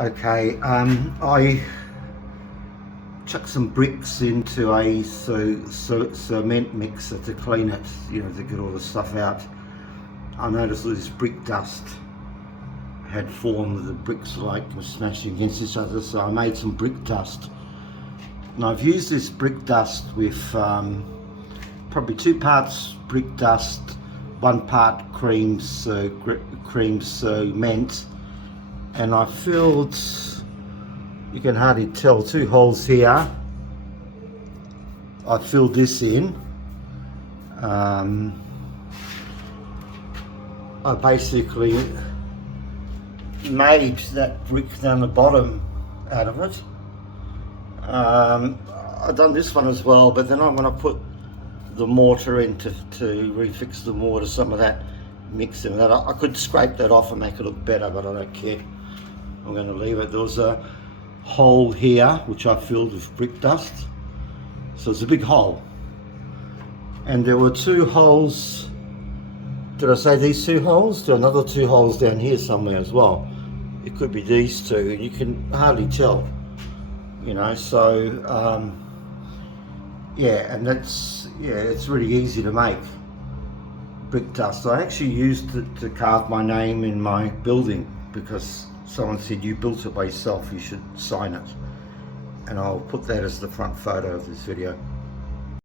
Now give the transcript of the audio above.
Okay, I chucked some bricks into a cement mixer to clean it, you know, to get all the stuff out. I noticed all this brick dust had formed, the bricks like were smashing against each other, so I made some brick dust. And I've used this brick dust with probably 2 parts brick dust, 1 part cream cement, and I filled, you can hardly tell, 2 holes here. I filled this in. I basically made that brick down the bottom out of it. I've done this one as well, but then I'm going to put the mortar in to refix the mortar, some of that mix in that. I could scrape that off and make it look better, but I don't care. I'm going to leave it. There was a hole here which I filled with brick dust, so it's a big hole, and there were 2 holes. Did I say these 2 holes? There are another 2 holes down here somewhere as well. It could be these 2, and you can hardly tell, you know. So yeah, and that's, yeah, it's really easy to make brick dust. I actually used it to carve my name in my building because someone said, you built it by yourself, you should sign it. And I'll put that as the front photo of this video.